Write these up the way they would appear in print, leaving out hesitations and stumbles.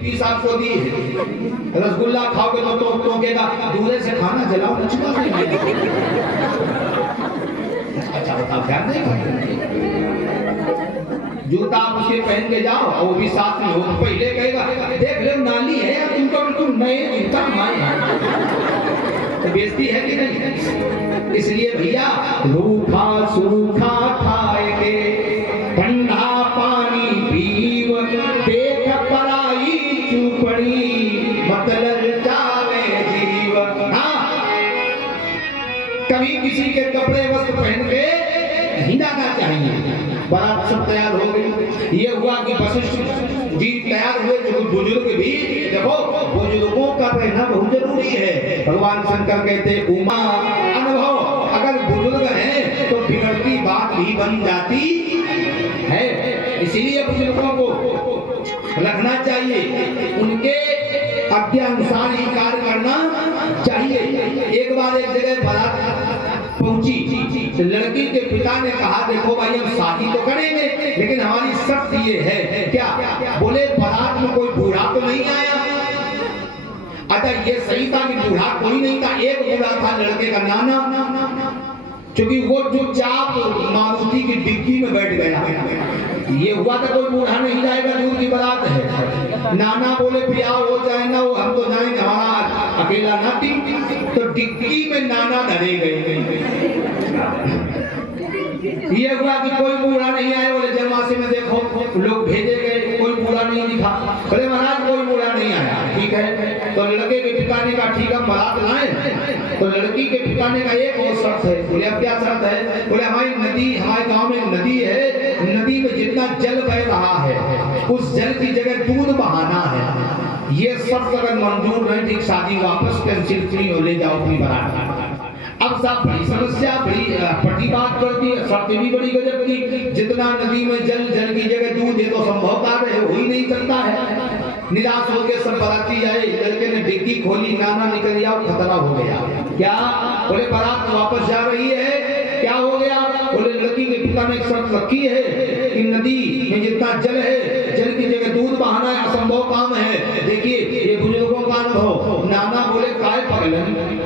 Fees आपको दी है, रसगुल्ला खाओगे तो टोकेगा, दूल्हे से खाना जलाओ नचुआ नहीं। अच्छा बताओ ध्यान नहीं, जूता आप उसके पहन के जाओ और वो भी साथ में हो, तो पहले कहेगा देख लो नाली है या तुमको बिल्कुल नए जूता माए, तो बेइज्जती है कि नहीं। इसलिए भैया रूखा सूखा खाएंगे, ठंडा पानी पीव, देख पराई चुपड़ी, मतलब जावे जीव। हाँ, कभी किसी के कपड़े वस्त्र पहन के नहीं जाना चाहिए। बारात सब तैयार हो गई, ये हुआ कि वशिष्ठ जी तैयार हुए, जो बुजुर्ग भी देखो, बुजुर्गों का रहना बहुत जरूरी है। भगवान शंकर कहते उमा अनुभव, अगर बुजुर्ग हैं तो बिगड़ती बात भी बन जाती है, इसीलिए बुजुर्गों को रखना चाहिए, उनके आज्ञानुसार ही कार्य करना चाहिए। एक बार एक जगह बारात पहुंची, लड़की के पिता ने कहा देखो भाई हम शादी तो करेंगे लेकिन हमारी शर्त ये है, क्या? बोले बारात में कोई बूढ़ा तो नहीं आया। अच्छा ये सही था कि बूढ़ा कोई नहीं था, एक बूढ़ा था लड़के का नाना, क्योंकि वो चुपचाप मारुति की डिग्गी में बैठ गया। ये हुआ था कोई बूढ़ा नहीं जाएगा, दूर की बारात है। नाना बोले ब्याह हो जाए ना, वो हम तो जाएंगे, हमारा अकेला नाती, तो डिग्गी में नाना धरे गए। ये हुआ कि कोई बूढ़ा नहीं आया, बोले जन्माष्टमी में देखो लोग भेजे गए, कोई बूढ़ा नहीं दिखा। बोले महाराज कोई बूढ़ा नहीं आया, ठीक है। तो लड़के के पिता ने कहा ठीक है बारात लाएं। तो लड़की के पिता ने कहा एक और शर्त है। बोले अब क्या शर्त है? बोले हमारी नदी, हमारे गांव में नदी है, नदी में जितना जल बह रहा है उस जल की जगह दूध बहाना है। ये शर्त अगर मंजूर नहीं, ठीक शादी वापस कैंसिल नहीं हो, ले जाओ अपनी बारात। अब साहब बड़ी समस्या, बड़ी पटी बात करती है, शर्त भी बड़ी गजब की, जितना नदी में जल, जल की जगह दूध, ये तो संभव कार्य है, हो ही नहीं सकता है। निराश होकर सब बाराती आए, लड़के ने डिग्गी खोली, नाना निकल गया, खतरा हो गया। क्या? बोले बारात वापस जा रही है, क्या हो गया? बोले लड़की के पिता ने एक शर्त रखी है कि नदी में जितना जल है, जल की जगह दूध बहाना है, असंभव काम है। देखिए ये बुजुर्गों का अनुभव। नाना बोले काय पगलन,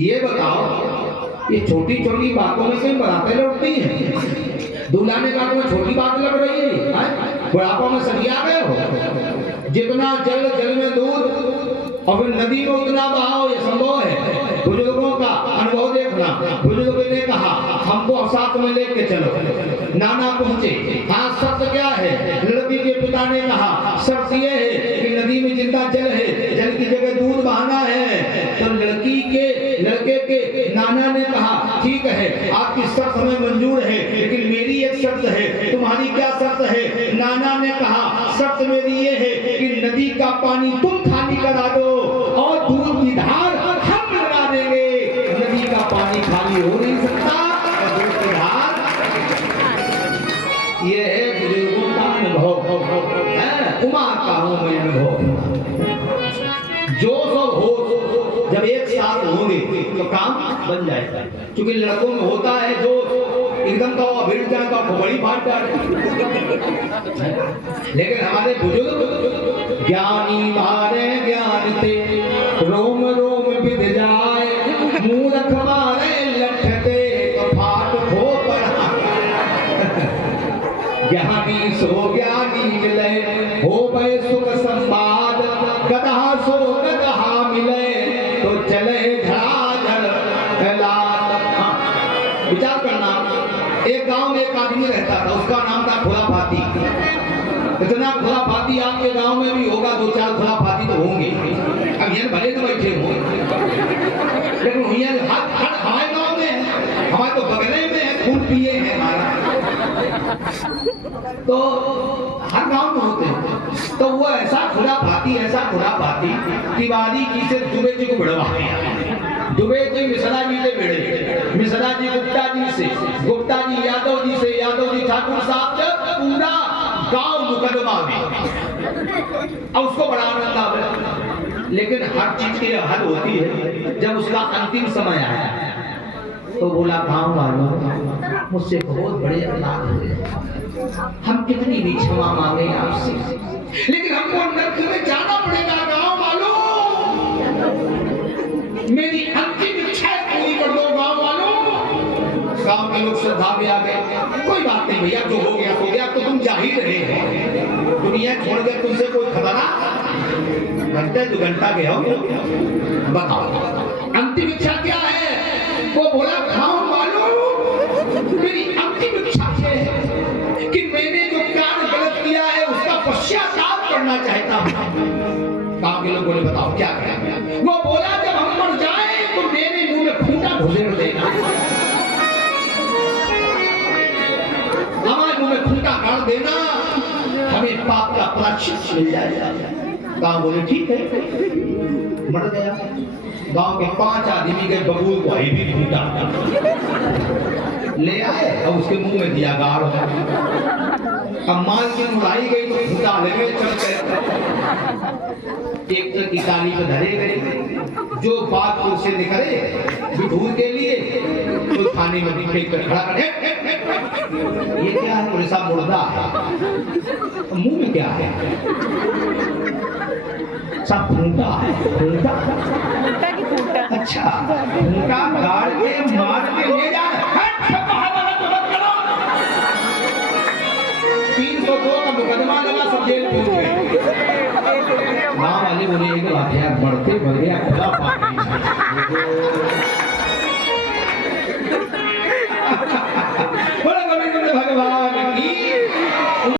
ये बताओ ये छोटी छोटी बातों में से बारातें लौटती हैं? दूल्हा ने कहा तुम्हें छोटी बात लग रही है, बुढ़ापा में सरिया गए हो, जितना जल जल में दूध और फिर नदी में उतना बहाओ, ये संभव है? बुजुर्गों का अनुभव देखना। बुजुर्ग ने कहा हमको साथ में लेके चलो। नाना पहुंचे, हाँ शर्त क्या है? लड़की के पिता ने कहा शर्त ये है कि नदी में जितना जल है, जल की जगह दूध बहाना है। तो लड़के के नाना ने कहा ठीक है आपकी शर्त हमें मंजूर है, लेकिन मेरी एक शर्त है। तुम्हारी क्या शर्त है? नाना ने कहा शर्त मेरी ये है कि नदी का पानी तुम खाली करा दो और दूध की धार हम लगा देंगे। नदी का पानी खाली हो नहीं सकता और दूध की धार, ये है बुजुर्गों का अनुभव। उमा का हूं मैं अनुभव। जोश और होश जब एक साथ होंगे तो काम बन जाएगा, क्योंकि लड़कों में होता है जो एकदम का भिड़ जाए तो बड़ी बात है, लेकिन हमारे बुजुर्ग ज्ञानी मारे ज्ञान थे, रोम रोम विध जाए, मूर्ख मारे लठते तो फाट खो पड़ा। ज्ञानी सो ज्ञानी मिले, हो गए सुख संवाद, गधा सो गधा मिले तो चले झाझर विचार करना। एक गांव में एक आदमी रहता था, उसका नाम था खुराफाती। इतना खुराफाती आपके गांव में भी होगा, दो चार खुराफाती तो होंगे। अब ये भले तो बैठे हो, लेकिन ये हर हमारे गांव में है, हमारे तो बगले में है, खून पिए हैं हमारा, तो हर गांव में होते हैं। तो वो ऐसा खुराफाती तिवारी जी से दुबे जी को भिड़वा दिया। दुबे जी मिश्रा जी से भिड़े, मिश्रा जी गुप्ता जी से, गुप्ता जी यादव जी से, यादव जी ठाकुर साहब से, पूरा गांव मुकदमा में। अब उसको बड़ा आनंद आ गया, लेकिन हर चीज की हद होती है। जब उसका अंतिम समय आया तो बोला गांव वालों मुझसे बहुत बड़े अपराध हुए, हम कितनी भी क्षमा मांगे आपसे, लेकिन हमको नरक में लोग श्रद्धा में आ गए। कोई बात नहीं भैया, जो हो गया हो गया, तो तुम जा ही रहे हो, दुनिया छोड़ के तुमसे कोई खतरा। घंटे 2 घंटा गए हो, बताओ अंतिम इच्छा क्या है? वो बोला खाऊं वालों, मेरी अंतिम इच्छा है कि मैंने जो कार्य गलत किया है उसका पश्चाताप करना चाहता हूं। गांव के लोगों ने बताओ क्या किया? वो बोला जब हम मर जाए तो मेरे मुंह में फूटा घुसेड़ देना, हमारे मुंह में फूटा गाड़ देना, हमें पाप का प्रायश्चित मिल जाएगा। गांव बोले ठीक है, मर गया। गांव के 5 आदमी के बबूल को ही भी फूटा ले आए और उसके मुंह में दिया गाड़। अब माल की उड़ाई गई तो फूटा ले गए, चल एक की ताली पे धरे गए। जो बात उनसे निकले विभूर के लिए तो थाने में फेंक कर खड़ा कर, ये क्या है? पुलिस मुर्दा है। मुंह में क्या है? सब फूटा है। फूटा की फूटा, अच्छा फूटा गाड़ के मार के ले जा। 302 का मुकदमा लगा, सब जेल में गए। गाँव वाले बोले एक बात है, बढ़ते बढ़ गया खुदा पाप नहीं।